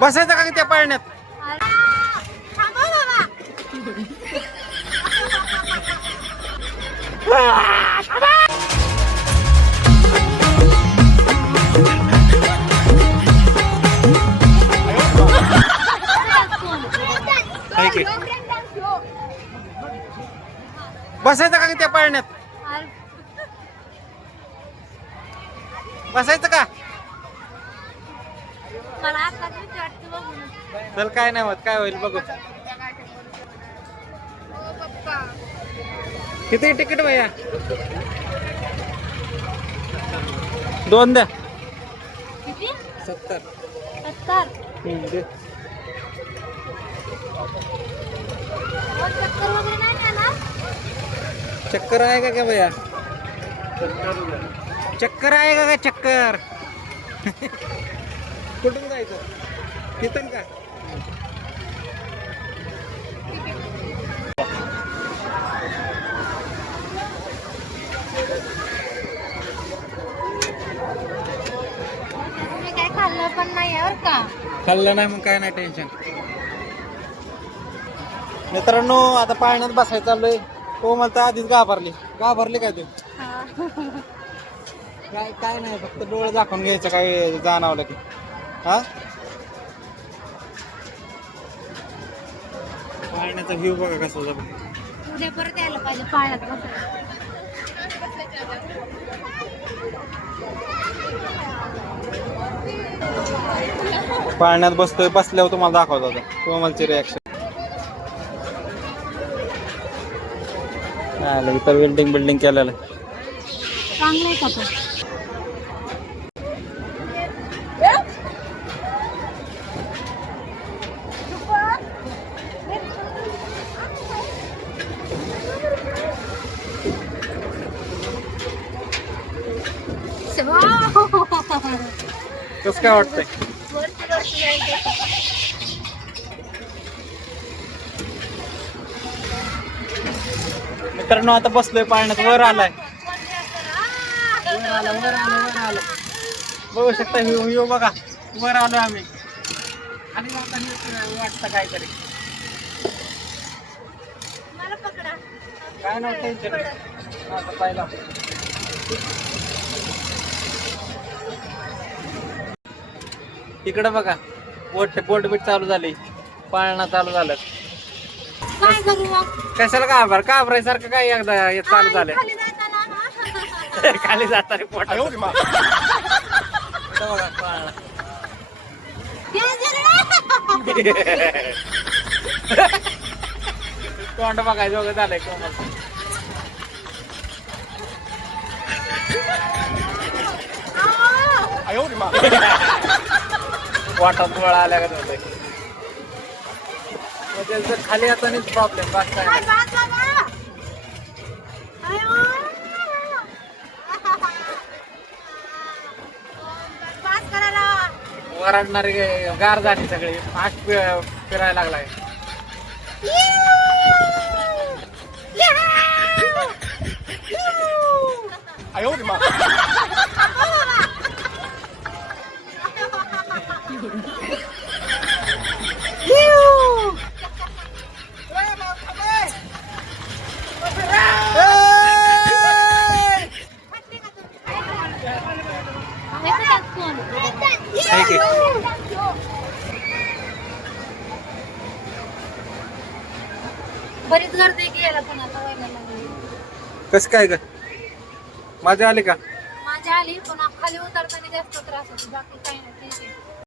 बसायचं का त्या पाळण्यात? बसायचं का त्या पाळण्यात? बसायचं का? मला आता भीती वाटते बघून चल काय नाही होत काय होईल बघू. किती तिकीट भैया? दोन द्या. किती? सत्तर. सत्तर. चक्कर वगैरे नाही का ना चक्कर आहे का क्या भैया? चक्कर आहे का काय चक्कर? कुठून जायचं? तिथून का? खाल्लं पण नाही आहे बरं का? खाल्लं नाही मग काय नाही टेन्शन मित्रांनो आता पाळण्यात बसायचं चाललोय. तो म्हणता आधीच घाबरली. घाबरली काय तू? काय काय नाही फक्त डोळे दाखवून घ्यायचं काय जाणवलं की. हा? पाळण्याचा व्ह्यू बघा कसा उद्या परत यायला पाहिजे पाण्यात बसायला. पाळण्यात बसतोय बसल्यावर तुम्हाला दाखवतो आता. कोमलची रिॲक्शन इथं बिल्डिंग बिल्डिंग केलेलं आहे. चांगलं आहे का तो कसं काय वाटतंय? मित्रांनो आता बसलोय पाळण्यात. वर आलाय. वर आला वर आला वर आला बघू शकता व्ह्यू व्ह्यू बघा. वर आलो आम्ही. आणि वाटतं काहीतरी. मला पकडा. काय नव्हतं टेन्शन आता पाहिला. तिकडं बघा. बोट बोट बीट चालू झाली. पाळणा चालू झालं. काय करू मग? कशाला घाबर घाबरायसारखं काय एकदा हे चालू झालं? खाली जाताना खाली जाताना पोट बघा पाळणा. तोंड बघायचं वगैरे झालंय कोमल. वाटात गोळा आल्या का झालंय म्हणजे खाली आता प्रॉब्लेम बाकी काय नाही. वरडणारे गार झाली सगळी आठ फि- फिरायला लागलाय बरीच गर्दी गेला पण आता व्हायला कसं काय ग? मज़ा आली का? माझ्या आली, पण खाली उतरताना जास्त त्रास होतो. बाकी काही